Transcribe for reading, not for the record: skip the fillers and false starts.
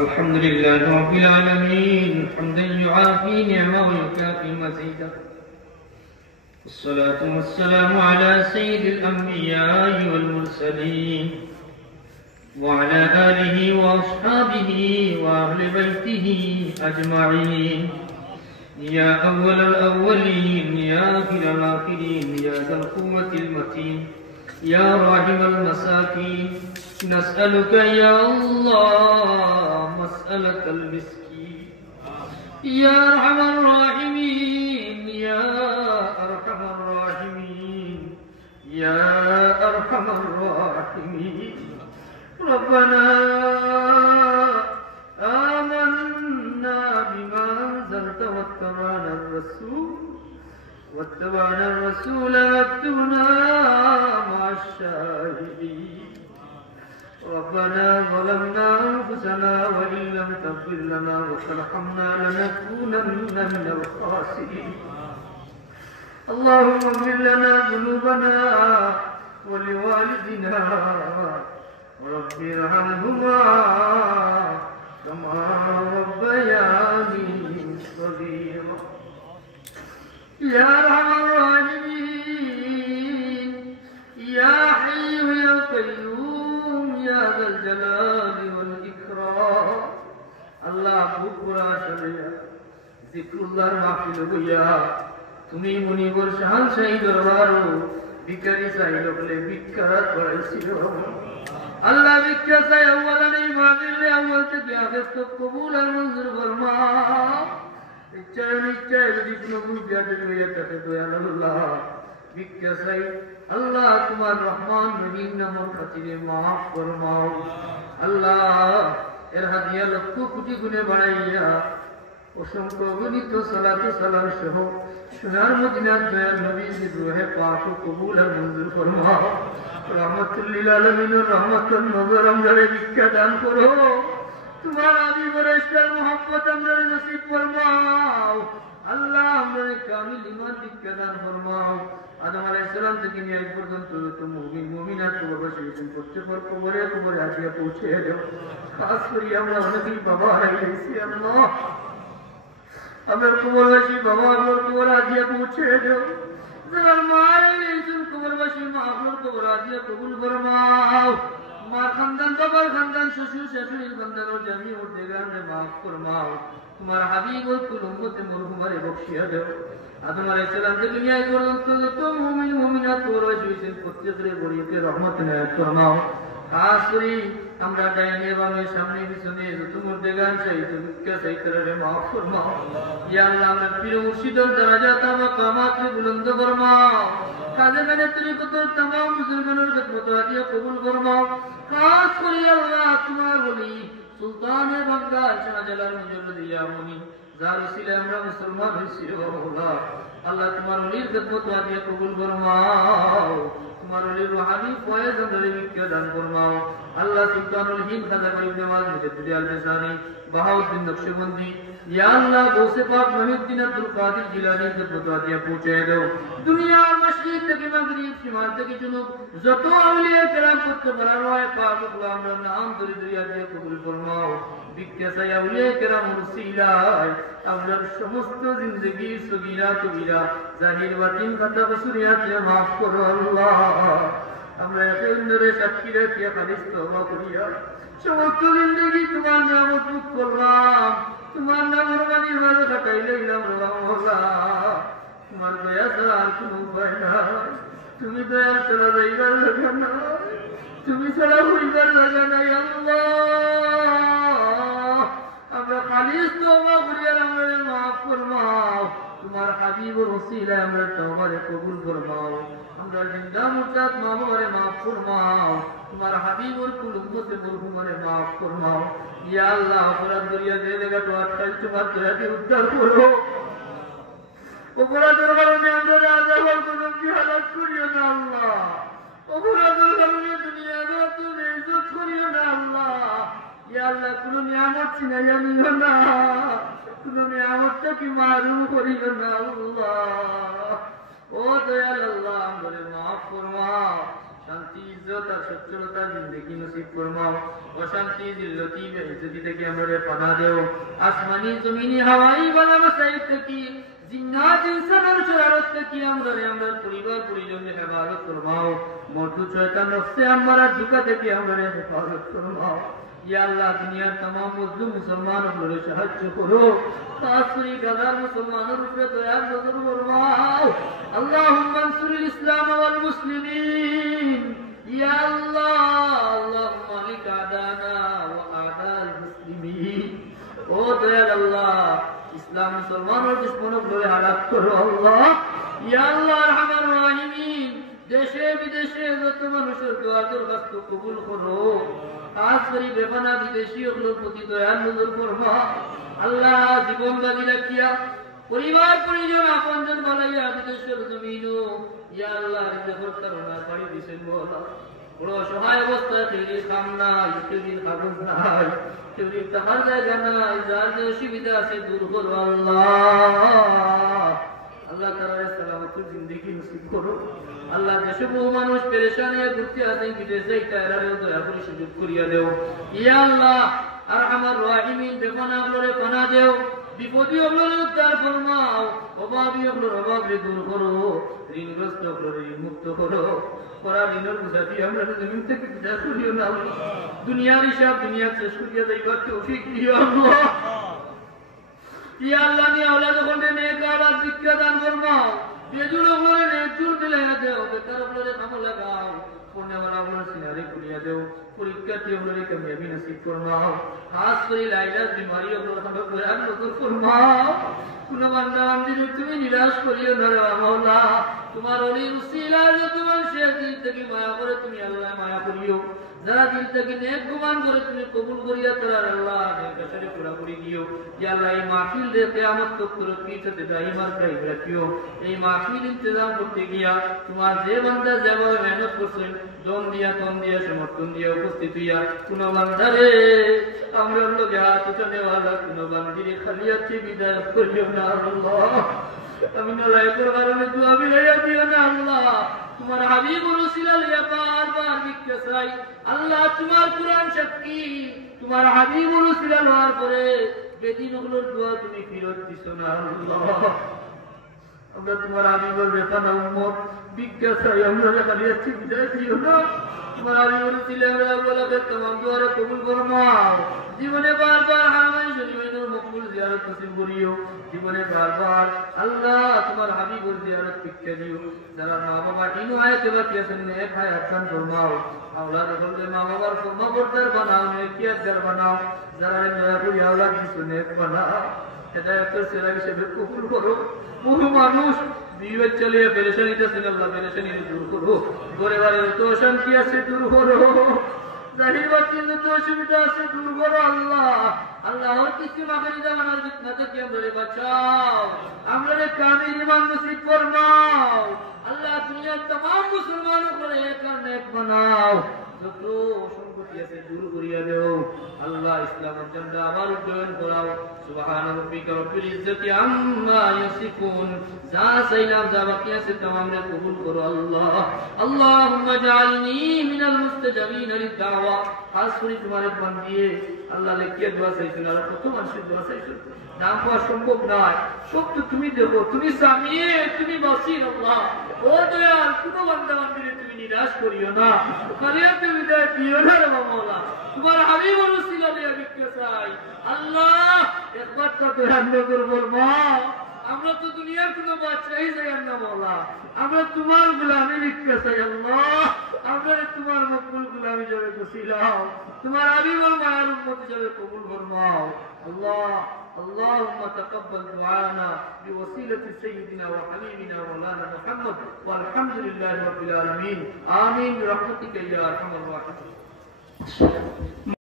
الحمد لله رب العالمين حمدا يعافي نعمه ويكافي مزيدا. الصلاة والسلام على سيد الأنبياء والمرسلين وعلى آله وأصحابه وأهل بيته أجمعين. يا أول الأولين يا آخر الآخرين يا ذا القوة المتين يا راحم المساكين، نسألك يا الله مسألة المسكين. يا أرحم الراحمين يا أرحم الراحمين يا أرحم الراحمين. ربنا آمنا بما أنزلت واتبعنا الرسول واكتبنا مع الشاهدين. ربنا ظلمنا أنفسنا وإن لم تغفر لنا وترحمنا لنكونن من الخاسرين. اللهم اغفر لنا ذنوبنا ولوالدنا ورب ارحمهما كما ربياني صغيرا. يا أرحم الراحمين يا حي يا قيوم يا ذا الجلال والإكرام. الله بكرا شريا ذكر الله محفل بيا তুমি মুনিবর শাহান শাহী দরবারো ভিখারি চাই লোকলে ভিক্ষারাত করাইছিল। আল্লাহ ভিক্ষা চাই আউয়ালান এই মাহফিলে আউয়াল থেকে আখির তক কবুল আর মঞ্জুর ফরমাও। ইচ্ছায় নিশ্চয় যদি কোনো ভুল জ্ঞাতের হইয়া থাকে দয়াল আল্লাহ ভিক্ষা চাই আল্লাহ তোমার রহমান রহিম নামক খাতিরে মাফ ফরমাও। আল্লাহ এর হাদিয়া লক্ষ কোটি গুণে বাড়াইয়া অসংখ্য গণিত সালাত সালাম সহ সোনার মদিনার দয়াল নবীজির রূহে পাক ও কবুল আর মঞ্জুর ফরমাও। রহমাতুল আলামিন রহমাতুন নজর আমরারে ভিক্ষা দান করো। তোমার হাবিবের ইশকের মোহাব্বত আমরারে নসিব ফরমাও। আল্লাহ আমরারে কামিল ঈমান ভিক্ষা দান ফরমাও। আদম আলাইহিস সালাম থেকে নিয়ে আজ পর্যন্ত যত মুমিন মুমিনাত কবরবাসী প্রত্যেকের কবরে কবরে আসিয়া পৌঁছে দাও। খাস করে আমরা অনেকেই বাবা হারাইছি আল্লাহ, আমার কবরবাসী বাবা আমার কবর আজিয়া পৌঁছে দাও। যারা মারা গেছেন কবরবাসী মা আমার কবর আজিয়া কবুল ফরমাও। মার খানদান বাবার খানদান শ্বশুর শাশুড়ির খানদান ও জামি ও দেগানে মাফ ফরমাও। তোমার হাবিব ও কুল উম্মতে মরহুমারে বখশিয়া দাও। আদম আলাইহিস সালাম থেকে নিয়ে পর্যন্ত যত মুমিন মুমিনাত কবরবাসী হয়েছেন প্রত্যেকের বড়িতে রহমত নায়াত ফরমাও। খাস করে আমরা ডাইনে বামে সামনে পিছনে যত মুর্দেগান চাইত ভিক্ষা চাইতারে মাফ ফরমাও। ইয়া আল্লাহ আমার পীর মুর্শিদের দরাজাত মাকামাত বুলন্দ ফরমাও। কাজে মানে তরিকত तमाम মুসলমানের খিদমত আজিয়া কবুল ফরমাও। খাস করে আল্লাহ তোমার বলি সুলতানে বাগদা শাহজালাল মুজাদ্দিদিয়া মুনি যার উসিলায় আমরা মুসলমান হইছি ও আল্লাহ। আল্লাহ তোমার ওলির খিদমত আজিয়া কবুল ফরমাও। তোমার ওলির রুহানি ফয়েজ আমরারে ভিক্ষা দান ফরমাও। আল্লাহ সুলতানুল হিন্দ খাজা গরিব নওয়াজ মুজাদ্দিদ আল মিজানি বাহাউদ্দিন নকশবন্দি ইয়া আল্লাহ গৌসে পাক মহিউদ্দিন আব্দুল কাদের জিলানী খিদমত আজিয়া পৌঁছে দাও। দুনিয়ার মাশরিক থেকে মাগরিব সীমান্ত থেকে জুনুব যত আউলিয়া কেরাম করতে পারা হয় পাক আল্লাহ আমরা নাম ধরে ধরে আজিয়া কবুল ফরমাও। ভিক্ষা চাই আউলিয়া কেরাম উসিলায় আমরার সমস্ত জিন্দেগি সগীরা কবিরা জাহির বাতিন খাতা কসুরিয়াতে মাফ করো আল্লাহ। আমরা একে অন্যরে সাক্ষী রাখিয়া খালিস তওবা করিয়া সমস্ত জিন্দেগি তোমার নিয়ামত ভোগ করলাম। তোমার নাফরমানির মাঝে কাটাইলে আল্লাহ তোমার দয়া ছাড়া আর কোনো উপায় নাই। তুমি দয়া ছাড়া যাইবার জায়গা নাই, তুমি ছাড়া হইবার জায়গা নাই আল্লাহ। আমরা খালিস তওবা করিয়া আমারে মাফ ফরমাও। তোমার হাবিবের ওসিলায় আমরা তওবারে কবুল ফরমাও। আমরা জিন্দা মুরতাদ মা বাবারে মাফ ফরমাও। তোমার হাবিবের কুল উম্মতে মরহুমারে মাফ ফরমাও। ইয়া আল্লাহ অপরাধ করিয়া যে জায়গাটা আটকাই তোমার দয়াতে উদ্ধার করো। অপরাধের কারণে আমরা আযাবের কোনো হালাত করিও না আল্লাহ। অপরাধের কারণে দুনিয়াতে তুমি ইজ্জত করিও না আল্লাহ। ইয়া আল্লাহ কোনো নিয়ামত ছিনাইয়া নিও না, কোনো নিয়ামতটা কি মারুম করিও না আল্লাহ। ও দয়াল আল্লাহ আমারে মাফ ফরমাও। শান্তি ইজ্জত আর সচ্ছলতার জিন্দগি নসিব ফরমাও। অশান্তি জিল্লতি বেইজ্জতি থেকে আমাদের পানা দেও। আসমানি জমিনি হাওয়াই বালা মাসাইব থেকে জিন্নাত ইনসানের শরারত থেকে আমরা পরিবার পরিজনের হেফাজত ফরমাও। মর্দু শয়তান নফসে আমারা ধোঁকা থেকে আমাদের হেফাজত ফরমাও। ইয়া আল্লাহ দুনিয়ার तमाम মুসলিম মুসলমানদের সাহায্য করো। খাস করে গাজার মুসলমানদের উপরে দয়ার নজর ফরমাও। আল্লাহুম্মা আনসুরিল ইসলাম ওয়াল মুসলিমিন। ইয়া আল্লাহ আল্লাহুম্মা লিক আদানা ওয়া আদাল মুসলিমিন। ও দয়াল আল্লাহ ইসলাম মুসলমানের দুশমনদের হালাক করো আল্লাহ। ইয়া আল্লাহ আরহামার রাহিমিন। দেশে বিদেশে যত মানুষের দোয়া দরখাস্ত কবুল করো। খাস করে বেপনা বিদেশি ওগুলোর প্রতি দয়ার নজর ফরমা। আল্লাহ জীবন বাজি রাখিয়া পরিবার পরিজন আপনজন বানাইয়া বিদেশের জমিনও ইয়া আল্লাহ রিজকের কারণে বাড়ি দিছেন বলা। বড় অসহায় অবস্থায় কেউরি কাম নাই, কেউরি কাগজ নাই, কেউরি টাকার জায়গা নাই, যার যে অসুবিধা আছে দূর করো আল্লাহ। আল্লাহ তাআলা সালামতের জিন্দেগি নসিব করো। আল্লাহ দেশে বহু মানুষ পেরেশান হয়ে ঘুরতে আসেন বিদেশে, এটারেও দয়া করে সুযোগ করিয়া দেও। ইয়া আল্লাহ আরহামার রাহিমিন। বেপনা ওগুলোরে পানা দেও, বিপদী ওগুলোরে উদ্ধার ফরমাও, অভাবী ওগুলোর অভাবরে দূর করো, ঋণগ্রস্ত ওগুলোরে মুক্ত করো। করা ঋণের বুঝাতি আমরা জমিন থেকে বিদায় করিও না। দুনিয়ার হিসাব দুনিয়া শেষ করিয়া যাইবার তৌফিক দিও আল্লাহ। ইয়া আল্লাহ নিয়ে আওলাদ ওগুলোরে নেক আওলাদ শিক্ষা দান ফরমাও। বেজুর ওগুলোরে নেক জুর দিলাইয়া দেও, বেকার ওগুলোরে কামে লাগাও, পুণ্যওয়ালা ওগুলোর সিনারে খুলিয়া দেও, পরীক্ষার্থী ওগুলোরে কামিয়াবি নসিব ফরমাও। খাস করে লাইলাস বিমারি ওগুলোর হামে দয়ার নজর ফরমাও। কোন বান্দা বান্দিরে তুমি নিরাশ করিও না রে মাওলা। তোমার ওলির উসিলায় যত মানুষের দিল থেকে মায়া করে তুমি আল্লাহ মায়া করিও। যারা দিল থেকে নেক গুমান করে তুমি কবুল করিয়া তারা আল্লাহ নেক আশারে পুরা করে দিও। ইয়া আল্লাহ এই মাহফিল রে কিয়ামত তক করে পিছতে দাইমার কাই রাখিও। এই মাহফিল ইন্তজাম করতে গিয়া তোমার যে বান্দা যেভাবে মেহনত করছেন, জন দিয়া তন দিয়া সমর্থন দিয়া উপস্থিত হইয়া কোন বান্দারে আমরা লোকে হাত উঠানেওয়ালা কোন বান্দিরে খালি আছে বিদায় করিও না আল্লাহ। আমি নালায়েকের কারণে দোয়া বিলাইয়া দিও না আল্লাহ। তোমার হাবিবুর উসিলা লিয়া বারবার ভিক্ষা চাই আল্লাহ। তোমার কুরআন সাক্ষী, তোমার হাবিবুর উসিলা লওয়ার পরে বেদিনগুলোর দোয়া তুমি ফিরত দিছো না আল্লাহ। আমরা তোমার হাবিবের বেপানা উম্মত ভিক্ষা চাই, আমরা খালি আছি বিদায় দিও না। তোমার হাবিবুর উসিলা আমরা বলাকে तमाम দোয়ারে কবুল ফরমাও। জীবনে বারবার হারামাই শরীফের মকবুল জিয়ারত নসিব করিও। জীবনে বারবার আল্লাহ তোমার হাবিবের জিয়ারত ভিক্ষা দিও। যারা মা বাবা ইনো আয়াতে বাকি আছেন নেক হায়াত দান ফরমাও। আওলাদ হলে মা বাবার ফরমাবরদার বানাও, নেকিয়াতদার বানাও। যারা নয়া করে আওলাদ দিছো নেক বানাও, হেদায়েতের সেরা হিসেবে কবুল করো। বহু মানুষ বিয়ে চালিয়ে পেরেশানিতে আছেন আল্লাহ, পেরেশানি দূর করো। পরিবারে যত অশান্তি আছে দূর করো, জাহির বাতিল যত অসুবিধা আছে দূর করো আল্লাহ। আল্লাহর কিছু মাগরি জামানার ফিতনা থেকে আমরা বাঁচাও, আমরা কামিল ঈমান নসিব ফরমাও। আল্লাহ দুনিয়ার तमाम মুসলমানদের উপরে এক নেক বানাও। যত অসংগতি আছে দূর করিয়া দেও আল্লাহ। ইসলামের জন্য আবার উদ্যয়ন করাও। সুবহান রাব্বিকা রব্বিল ইজ্জাতি আম্মা ইয়াসিফুন। যা চাইলাম যা বাকি আছে तमाम রে কবুল করো আল্লাহ। আল্লাহুম্মা জাআলনি মিনাল মুস্তাজাবিন লিদ-দাওয়া। খাস করে তোমার বান্দিয়ে আল্লাহ লেখিয়া দোয়া চাইছেন, আর কত মানুষের দোয়া চাইছেন, নাম পাওয়া সম্ভব নয়। সব তো তুমি দেখো, তুমি সামিয়ে, তুমি বাসির আল্লাহ। ও দয়াল, কোন বান্দা বান্দিরে তুমি নিরাশ করিও না, কালিয়াতে বিদায় দিও না রে মাওলা। তোমার হাবিবুর উসিলা লিয়া ভিক্ষা চাই আল্লাহ। একবার তো দয়াল নজর ফরমাও। আমরা তো দুনিয়ার কোনো বাদশাহী চাই না মাওলা, আমরা তোমার গোলামি ভিক্ষা চাই আল্লাহ। আমরা তোমার মকবুল গোলামি হিসেবে বসিলাম, তোমার হাবিবুর মায়ার উম্মত হিসেবে কবুল ফরমাও আল্লাহ। اللهم تقبل دعانا بوسيلة سيدنا وحبيبنا مولانا محمد، والحمد لله رب العالمين. آمين برحمتك يا أرحم الراحمين.